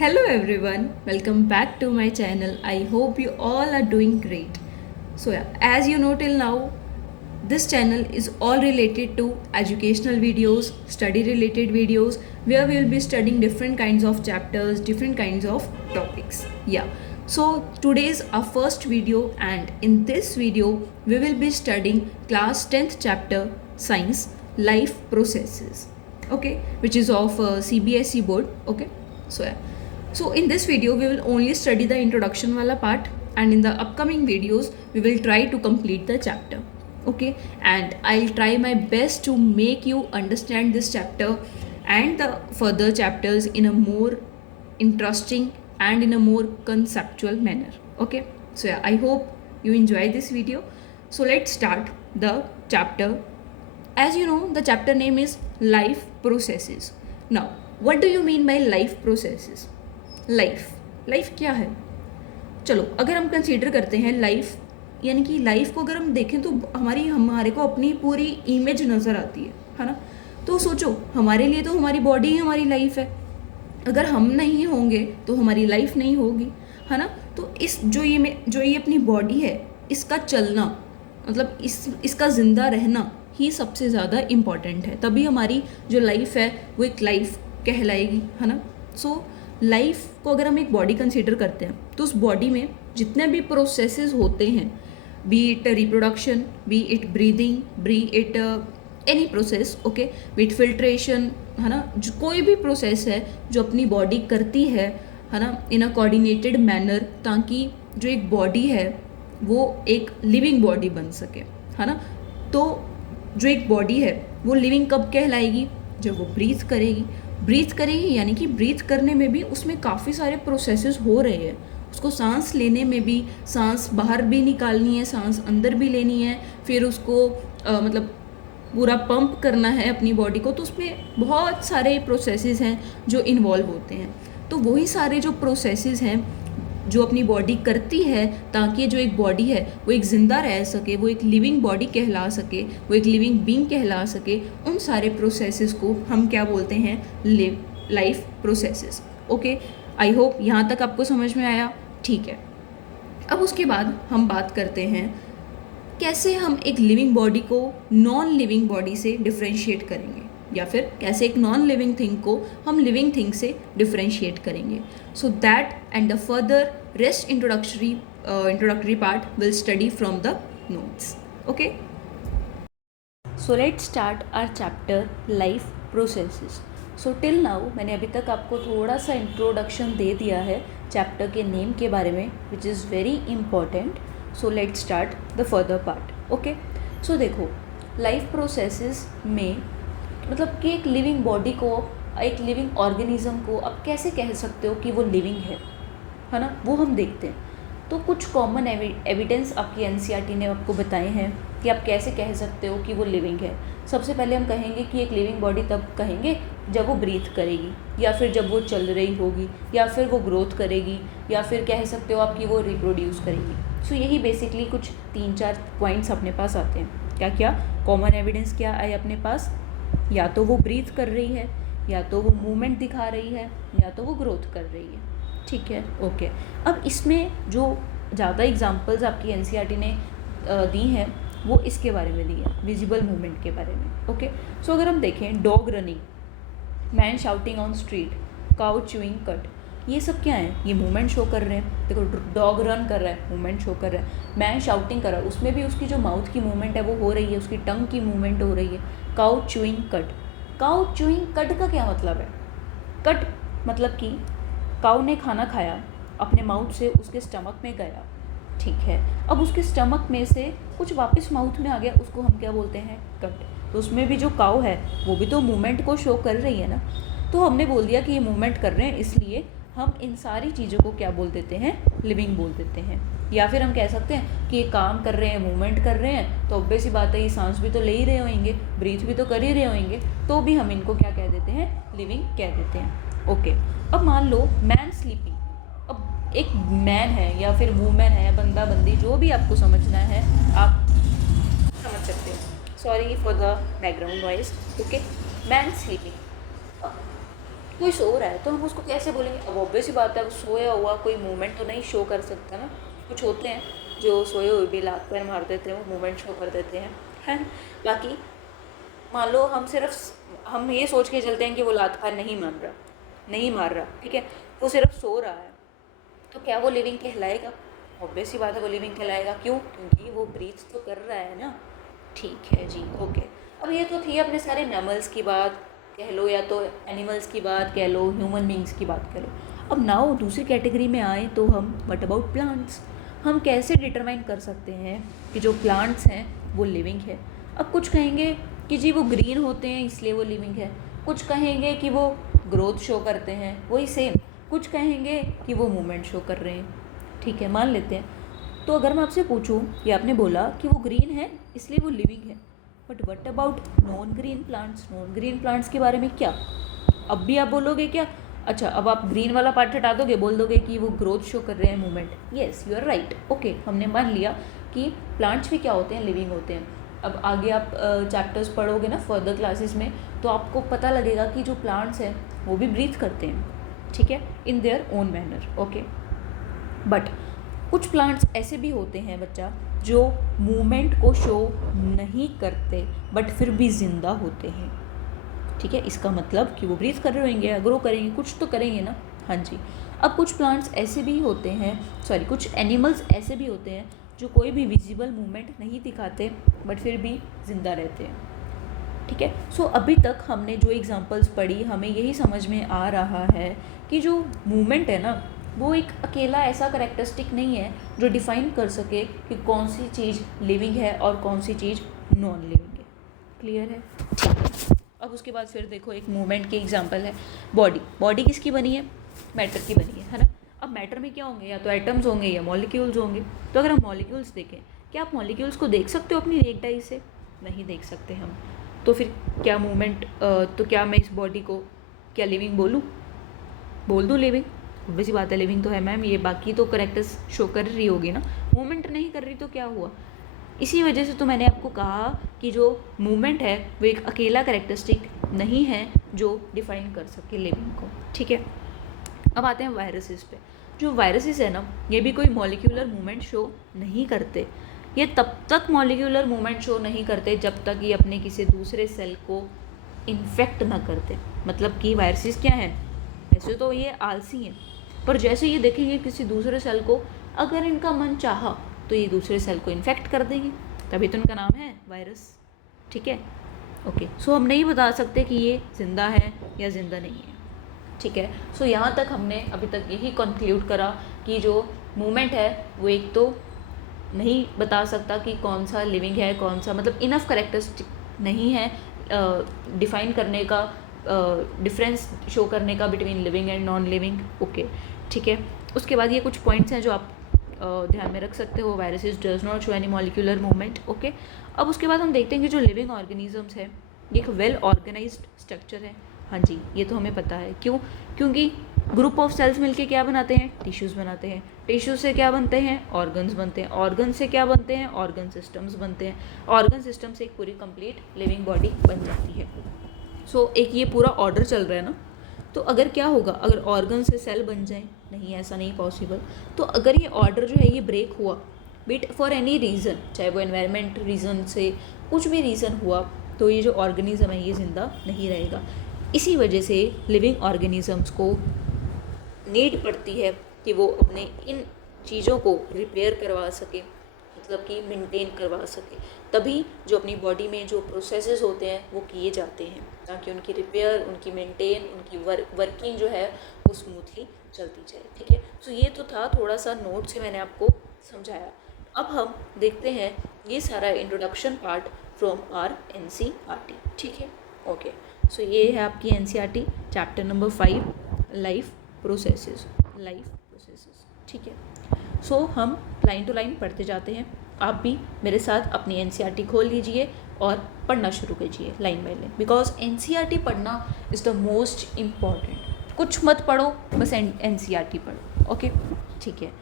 Hello everyone, welcome back to my channel. I hope you all are doing great. So yeah, as you know till now, this channel is all related to educational videos, study related videos where we will be studying different kinds of chapters, different kinds of topics. Yeah. So today's our first video and in this video we will be studying class 10th chapter science life processes. Okay, which is of CBSE board. Okay. So yeah, so in this video we will only study the introduction wala part and in the upcoming videos we will try to complete the chapter. Okay, and I'll try my best to make you understand this chapter and the further chapters in a more interesting and in a more conceptual manner. Okay, so yeah, I hope you enjoy this video. So let's start the chapter. As you know, the chapter name is life processes. Now, what do you mean by life processes? Life क्या है? चलो अगर हम consider करते हैं life, यानी कि life को अगर हम देखें तो हमारे को अपनी पूरी इमेज नज़र आती है ना? तो सोचो, हमारे लिए तो हमारी बॉडी ही हमारी लाइफ है. अगर हम नहीं होंगे तो हमारी लाइफ नहीं होगी, है ना? तो इस जो ये अपनी बॉडी है, इसका चलना मतलब इसका ज़िंदा रहना ही सबसे ज़्यादा इम्पॉर्टेंट है. तभी हमारी जो लाइफ है वो एक लाइफ कहलाएगी, है ना? सो लाइफ को अगर हम एक बॉडी कंसीडर करते हैं तो उस बॉडी में जितने भी प्रोसेसेस होते हैं, B it reproduction, B it breathing, B it any process, okay, B it filtration, है ना? जो कोई भी प्रोसेस है जो अपनी बॉडी करती है ना, इन अ कोऑर्डिनेटेड मैनर, ताकि जो एक बॉडी है वो एक लिविंग बॉडी बन सके, है ना? तो जो एक बॉडी है वो लिविंग कब कहलाएगी? जब वो ब्रीथ करेगी यानी कि ब्रीथ करने में भी उसमें काफ़ी सारे प्रोसेसेस हो रहे हैं. उसको सांस लेने में भी, सांस बाहर भी निकालनी है, सांस अंदर भी लेनी है, फिर उसको मतलब पूरा पंप करना है अपनी बॉडी को. तो उसमें बहुत सारे प्रोसेसेस हैं जो इन्वॉल्व होते हैं. तो वही सारे जो प्रोसेसेस हैं जो अपनी बॉडी करती है ताकि जो एक बॉडी है वो एक ज़िंदा रह सके, वो एक लिविंग बॉडी कहला सके, वो एक लिविंग बीइंग कहला सके, उन सारे प्रोसेसेस को हम क्या बोलते हैं? Life processes. Okay, I hope यहाँ तक आपको समझ में आया. ठीक है, अब उसके बाद हम बात करते हैं कैसे हम एक लिविंग बॉडी को नॉन लिविंग बॉडी से डिफ्रेंशिएट करेंगे, या फिर कैसे एक नॉन लिविंग थिंग को हम लिविंग थिंग से डिफ्रेंशिएट करेंगे. So that and the further rest introductory part will study from the notes. Okay, so let's start our chapter life processes. So till now मैंने अभी तक आपको थोड़ा सा इंट्रोडक्शन दे दिया है चैप्टर के नेम के बारे में, which is very important. So let's start the further part. Okay, so देखो, लाइफ प्रोसेसेस में मतलब कि एक लिविंग बॉडी को, एक लिविंग ऑर्गेनिज्म को आप कैसे कह सकते हो कि वो लिविंग है ना? वो हम देखते हैं. तो कुछ कॉमन एविडेंस आपकी एनसीईआरटी ने आपको बताए हैं कि आप कैसे कह सकते हो कि वो लिविंग है. सबसे पहले हम कहेंगे कि एक लिविंग बॉडी तब कहेंगे जब वो ब्रीथ करेगी, या फिर जब वो चल रही होगी, या फिर वो ग्रोथ करेगी, या फिर कह सकते हो आप कि वो रिप्रोड्यूस करेगी. सो यही बेसिकली कुछ 3-4 पॉइंट्स अपने पास आते हैं. क्या क्या कॉमन एविडेंस क्या आए अपने पास? या तो वो ब्रीथ कर रही है, या तो वो मूवमेंट दिखा रही है, या तो वो ग्रोथ कर रही है. ठीक है, ओके. अब इसमें जो ज़्यादा एग्जांपल्स आपकी एनसीईआरटी ने दी हैं वो इसके बारे में दी है, विजिबल मूवमेंट के बारे में. ओके, सो अगर हम देखें, dog running, man shouting on street, cow chewing cut, ये सब क्या है? ये मूवमेंट शो कर रहे हैं. देखो, डॉग रन कर रहा है, मूवमेंट शो कर रहा है. मैन शाउटिंग कर रहा है, उसमें भी उसकी जो माउथ की मूवमेंट है वो हो रही है, उसकी टंग की मूवमेंट हो रही है. Cow chewing cut, cow chewing cut का क्या मतलब है? कट मतलब कि काउ ने खाना खाया, अपने माउथ से उसके स्टमक में गया, ठीक है. अब उसके स्टमक में से कुछ वापस माउथ में आ गया, उसको हम क्या बोलते हैं? कट. तो उसमें भी जो काउ है वो भी तो मूवमेंट को शो कर रही है ना. तो हमने बोल दिया कि ये मूवमेंट कर रहे हैं, इसलिए हम इन सारी चीज़ों को क्या बोल देते हैं? लिविंग बोल देते हैं. या फिर हम कह सकते हैं कि ये काम कर रहे हैं, मूवमेंट कर रहे हैं, तो ऑब्वियस सी बात है ये सांस भी तो ले ही रहे होंगे, ब्रीथ भी तो कर ही रहे होंगे, तो भी हम इनको क्या कह देते हैं? लिविंग कह देते हैं. ओके, अब मान लो मैन स्लीपिंग. अब एक मैन है या फिर वूमेन है, बंदा बंदी, जो भी आपको समझना है आप समझ सकते हो. Sorry for the background voice. Okay, man sleeping. कोई सो रहा है तो हम उसको कैसे बोलेंगे? अब ऑब्वियस ही बात है, अब सोया हुआ कोई मूवमेंट तो नहीं शो कर सकता ना। कुछ होते हैं जो सोए हुए भी लात पैर मार देते हैं, वो मूवमेंट शो कर देते हैं। बाकी मान लो हम ये सोच के चलते हैं कि वो लात पैर नहीं मार रहा, ठीक है, वो सिर्फ सो रहा है, तो क्या वो लिविंग कहलाएगा? ऑब्वियस ही बात है वो लिविंग कहलाएगा। क्यों? क्योंकि वो ब्रीथ तो कर रहा है ना। ठीक है जी, ओके। अब ये तो थी अपने सारे मैमल्स की बात कह लो, या तो एनिमल्स की बात कह लो, ह्यूमन बींग्स की बात कह लो। अब नाउ दूसरी कैटेगरी में आए तो हम व्हाट अबाउट प्लांट्स। हम कैसे डिटरमाइन कर सकते हैं कि जो प्लांट्स हैं वो लिविंग है? अब कुछ कहेंगे कि जी वो ग्रीन होते हैं इसलिए वो लिविंग है, कुछ कहेंगे कि वो ग्रोथ शो करते हैं, वही सेम, कुछ कहेंगे कि वो मूवमेंट शो कर रहे हैं। ठीक है, मान लेते हैं। तो अगर मैं आपसे पूछूं कि आपने बोला कि वो ग्रीन है इसलिए वो लिविंग है, but what about non green plants के बारे में क्या? अब भी आप बोलोगे क्या? अच्छा, अब आप ग्रीन वाला पार्ट हटा दोगे, बोल दोगे कि वो ग्रोथ शो कर रहे हैं, movement. Yes, you are right, okay, हमने मान लिया कि प्लांट्स भी क्या होते हैं, लिविंग होते हैं। अब आगे आप चैप्टर्स पढ़ोगे ना फर्दर क्लासेस में, तो आपको पता लगेगा कि जो प्लांट्स हैं वो भी ब्रीथ करते हैं, ठीक है, in their own manner, okay. But कुछ प्लांट्स ऐसे भी होते हैं बच्चा जो मूवमेंट को शो नहीं करते बट फिर भी ज़िंदा होते हैं, ठीक है। इसका मतलब कि वो ब्रीथ कर रहे होंगे या ग्रो करेंगे, कुछ तो करेंगे ना। हाँ जी। अब कुछ प्लांट्स ऐसे भी होते हैं, कुछ एनिमल्स ऐसे भी होते हैं जो कोई भी विजिबल मूवमेंट नहीं दिखाते बट फिर भी ज़िंदा रहते हैं, ठीक है। सो अभी तक हमने जो एग्जांपल्स पढ़ी, हमें यही समझ में आ रहा है कि जो मूवमेंट है ना, वो एक अकेला ऐसा करेक्टरिस्टिक नहीं है जो डिफ़ाइन कर सके कि कौन सी चीज़ लिविंग है और कौन सी चीज़ नॉन लिविंग है। क्लियर है? ठीक है। अब उसके बाद फिर देखो एक मूवमेंट की एग्जांपल है बॉडी किसकी बनी है? मैटर की बनी है ना। अब मैटर में क्या होंगे? या तो एटम्स होंगे या मॉलिक्यूल्स होंगे। तो अगर हम मॉलिक्यूल्स देखें, क्या आप मॉलिक्यूल्स को देख सकते हो अपनी नेक्ड आई से? नहीं देख सकते हम। तो फिर क्या मूवमेंट, तो क्या मैं इस बॉडी को क्या लिविंग बोल दूँ लिविंग? ऑब्वियस बात है लिविंग तो है मैम, ये बाकी तो करेक्टर्स शो कर रही होगी ना, मूवमेंट नहीं कर रही तो क्या हुआ? इसी वजह से तो मैंने आपको कहा कि जो मूवमेंट है वो एक अकेला करेक्टरिस्टिक नहीं है जो डिफाइन कर सके लिविंग को, ठीक है। अब आते हैं वायरसेस पे। जो वायरसेस है ना, ये भी कोई मॉलिक्यूलर मूवमेंट शो नहीं करते। ये तब तक मॉलिक्यूलर मूवमेंट शो नहीं करते जब तक ये अपने किसी दूसरे सेल को इन्फेक्ट ना करते। मतलब कि वायरसेस क्या हैं? ऐसे तो ये आलसी हैं, पर जैसे ये देखेंगे किसी दूसरे सेल को, अगर इनका मन चाहा तो ये दूसरे सेल को इन्फेक्ट कर देंगे, तभी तो इनका नाम है वायरस, ठीक है। ओके, सो हम नहीं बता सकते कि ये ज़िंदा है या ज़िंदा नहीं है, ठीक है। सो यहाँ तक हमने अभी तक यही कंक्लूड करा कि जो मूवमेंट है वो एक तो नहीं बता सकता कि कौन सा लिविंग है, कौन सा, मतलब इनफ करेक्टरिस्टिक नहीं है डिफ़ाइन करने का, डिफरेंस शो करने का between living and non living, okay, ठीक है। उसके बाद ये कुछ पॉइंट्स हैं जो आप ध्यान में रख सकते हो। Viruses does not show any molecular movement, okay. अब उसके बाद हम देखते हैं कि जो लिविंग ऑर्गेनिजम्स है ये एक वेल ऑर्गेनाइज्ड स्ट्रक्चर है। हाँ जी, ये तो हमें पता है। क्यों? क्योंकि ग्रुप ऑफ सेल्स मिलके क्या बनाते हैं? टिश्यूज़ बनाते हैं। टिश्यूज से क्या बनते हैं? ऑर्गन्स बनते हैं। ऑर्गन से क्या बनते हैं? ऑर्गन सिस्टम्स बनते हैं। ऑर्गन सिस्टम से एक पूरी कंप्लीट लिविंग बॉडी बन जाती है। सो एक ये पूरा ऑर्डर चल रहा है ना। तो अगर क्या होगा, अगर ऑर्गन से सेल बन जाए, नहीं ऐसा नहीं पॉसिबल। तो अगर ये ऑर्डर जो है ये ब्रेक हुआ बिट फॉर एनी रीज़न, चाहे वो एनवायरनमेंट रीज़न से कुछ भी रीज़न हुआ, तो ये जो ऑर्गेनिज्म है ये ज़िंदा नहीं रहेगा। इसी वजह से लिविंग ऑर्गेनिजम्स को नीड पड़ती है कि वो अपने इन चीज़ों को रिपेयर करवा सके, मतलब कि मेंटेन करवा सके, तभी जो अपनी बॉडी में जो प्रोसेसेस होते हैं वो किए जाते हैं, ताकि उनकी रिपेयर, उनकी मेंटेन, उनकी वर्किंग जो है वो स्मूथली चलती जाए, ठीक है। सो ये तो था थोड़ा सा नोट से मैंने आपको समझाया। अब हम देखते हैं ये सारा introduction part from our NCERT, ठीक है, ओके। सो ये है आपकी NCERT chapter number 5, life processes, ठीक है। सो हम लाइन टू लाइन पढ़ते जाते हैं। आप भी मेरे साथ अपनी NCERT खोल लीजिए और पढ़ना शुरू कीजिए line by line, because NCERT पढ़ना इज़ द मोस्ट इम्पॉर्टेंट। कुछ मत पढ़ो, बस NCERT पढ़ो, ओके, ठीक है।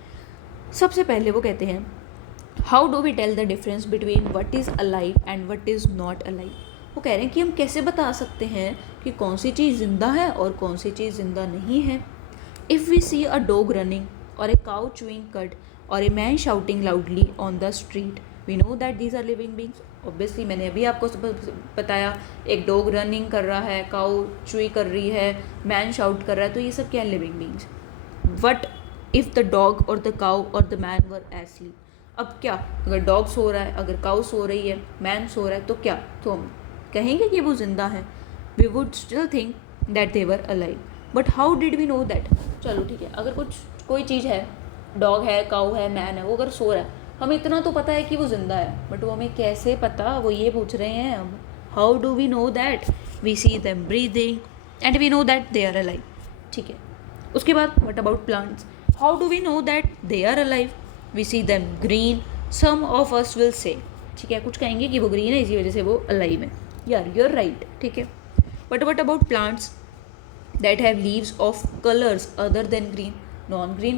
सबसे पहले वो कहते हैं, how do we tell the difference between what is alive and what is not alive. वो कह रहे हैं कि हम कैसे बता सकते हैं कि कौन सी चीज़ ज़िंदा है और कौन सी चीज़ ज़िंदा नहीं है. If we see a dog running और a cow chewing cud or a man shouting loudly on the street, we know that these are living beings. Obviously मैंने अभी आपको बताया, एक डॉग रनिंग कर रहा है, काउ चुई कर रही है, मैन शाउट कर रहा है, तो ये सब क्या है? Living beings. What if the dog और द काउ और द मैन वर एस्लीप. अब क्या, अगर डॉग सो रहा है, अगर काउ सो रही है, मैन सो रहा है, तो क्या, तो हम कहेंगे कि वो जिंदा है. We would still think that they were alive. But how did we know that? चलो ठीक है, अगर कोई चीज़ है, डॉग है, काऊ है, मैन है, वो अगर सो रहा है, हमें इतना तो पता है कि वो ज़िंदा है, बट वो हमें कैसे पता, वो ये पूछ रहे हैं हम. How do we know that? We see them breathing and we know that they are alive. ठीक है. उसके बाद what about plants? How do we know that they are alive? We see them green. Some of us will say, ठीक है, कुछ कहेंगे कि वो ग्रीन है इसी वजह से वो अलाइव है. यार यू आर राइट. ठीक है. But what about plants that have leaves of colors other than green? Non-green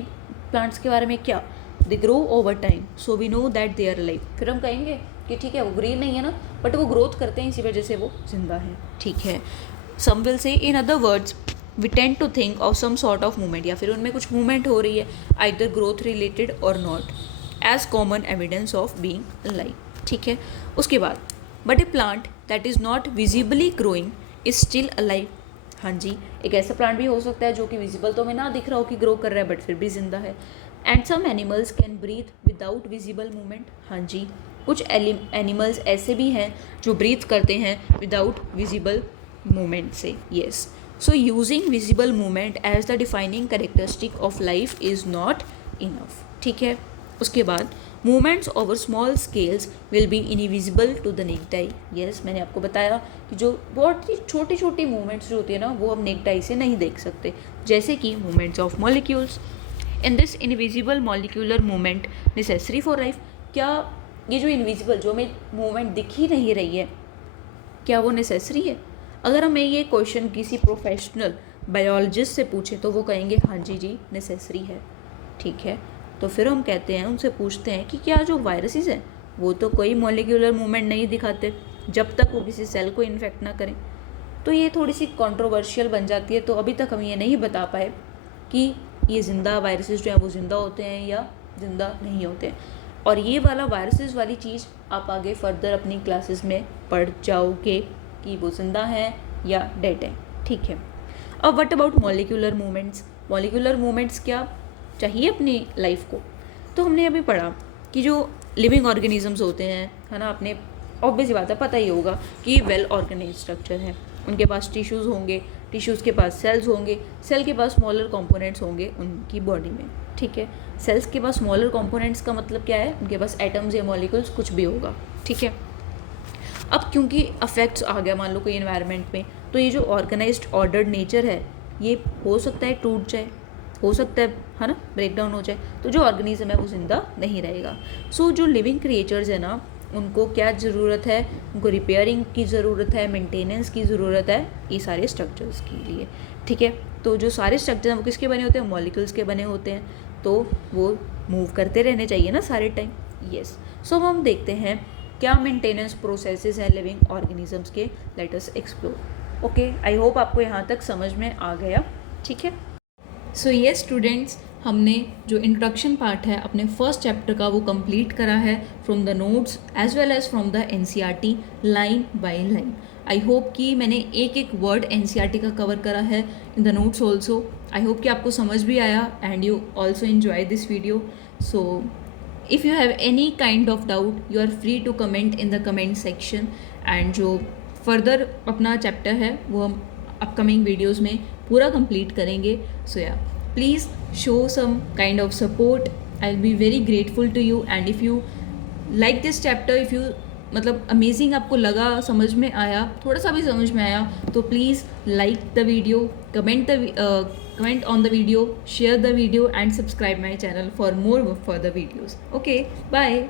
plants के बारे में क्या? They grow over time, so we know that they are alive. फिर हम कहेंगे कि ठीक है वो ग्रीन नहीं है ना, बट वो ग्रोथ करते हैं इसी वजह से वो जिंदा है. ठीक है. Some will say in other words we tend to think of some sort of movement, या फिर उनमें कुछ movement हो रही है, either growth related or not, as common evidence of being alive. ठीक है. उसके बाद but a plant that is not visibly growing is still alive. हाँ जी, एक ऐसा प्लांट भी हो सकता है जो कि विजिबल तो हमें ना दिख रहा हो कि ग्रो कर रहा है, बट फिर भी जिंदा है. And some animals can breathe without visible movement. हाँ जी, कुछ एनिमल्स ऐसे भी हैं जो ब्रीथ करते हैं विदाउट विजिबल मूवमेंट से. Yes. So using visible movement as the defining characteristic of life is not enough. ठीक है. उसके बाद movements over small scales will be invisible to the naked eye. Yes, मैंने आपको बताया कि जो बहुत ही छोटी छोटी मूवमेंट्स जो होती है ना, वो हम नेक्ड आई से नहीं देख सकते, जैसे कि movements of molecules. In this invisible molecular movement necessary for life. क्या ये जो इनविजिबल, जो हमें मूवमेंट दिख ही नहीं रही है, क्या वो नेसेसरी है? अगर हमें ये क्वेश्चन किसी प्रोफेशनल बायोलॉजिस्ट से पूछे तो वो कहेंगे हाँ जी नेसेसरी है. ठीक है. तो फिर हम कहते हैं, उनसे पूछते हैं कि क्या जो वायरसेस हैं वो तो कोई मॉलिक्यूलर मूवमेंट नहीं दिखाते जब तक वो किसी सेल को इन्फेक्ट ना करें. तो ये थोड़ी सी कंट्रोवर्शियल बन जाती है. तो अभी तक हम ये नहीं बता पाए कि ये ज़िंदा वायरसेस जो हैं वो ज़िंदा होते हैं या ज़िंदा नहीं होते हैं. और ये वाला वायरसेस वाली चीज़ आप आगे फर्दर अपनी क्लासेस में पढ़ जाओगे कि वो ज़िंदा हैं या डेड हैं. ठीक है. अब what about molecular movements? Molecular movements क्या चाहिए अपनी लाइफ को? तो हमने अभी पढ़ा कि जो लिविंग ऑर्गेनिजम्स होते हैं, है ना, अपने ऑब्वियस बात है, पता ही होगा कि वेल ऑर्गेनाइज स्ट्रक्चर है. उनके पास टिश्यूज़ होंगे, टिश्यूज़ के पास सेल्स होंगे, सेल के पास स्मॉलर कंपोनेंट्स होंगे उनकी बॉडी में. ठीक है. सेल्स के पास स्मॉलर कंपोनेंट्स का मतलब क्या है? उनके पास एटम्स या मॉलिक्यूल्स कुछ भी होगा. ठीक है. अब क्योंकि अफेक्ट्स आ गया मान लो कोई एनवायरनमेंट में, तो ये जो ऑर्गेनाइज्ड ऑर्डर्ड नेचर है ये हो सकता है टूट जाए, हो सकता है ना, ब्रेक डाउन हो जाए. तो जो ऑर्गेनिज्म है वो ज़िंदा नहीं रहेगा. सो जो लिविंग क्रिएचर्स है ना, उनको क्या ज़रूरत है? उनको रिपेयरिंग की ज़रूरत है, मेंटेनेंस की ज़रूरत है, ये सारे स्ट्रक्चर्स के लिए. ठीक है. तो जो सारे स्ट्रक्चर हैं वो किसके बने होते हैं? मॉलिक्यूल्स के बने होते हैं. तो वो मूव करते रहने चाहिए ना सारे टाइम. येस. सो हम देखते हैं क्या मेंटेनेंस प्रोसेसेस हैं लिविंग ऑर्गेनिजम्स के. Let us explore. Okay, I hope आपको यहाँ तक समझ में आ गया. ठीक है. सो ये स्टूडेंट्स, हमने जो इंट्रोडक्शन पार्ट है अपने फर्स्ट चैप्टर का वो कंप्लीट करा है from the notes as well as from the NCERT line by line. I hope कि मैंने एक एक वर्ड एनसीईआरटी का कवर करा है in the notes also. I hope कि आपको समझ भी आया and you also enjoy this video. So if you have any kind of doubt you are free to comment in the comment section. And जो further अपना chapter है वो हम अपकमिंग वीडियोज़ में पूरा कंप्लीट करेंगे. सो या please show some kind of support. I will be very grateful to you. And if you like this chapter, if you मतलब अमेजिंग आपको लगा, समझ में आया, थोड़ा सा भी समझ में आया, तो please like the video, comment on the video, share the video and subscribe my channel for more further videos. Okay, bye.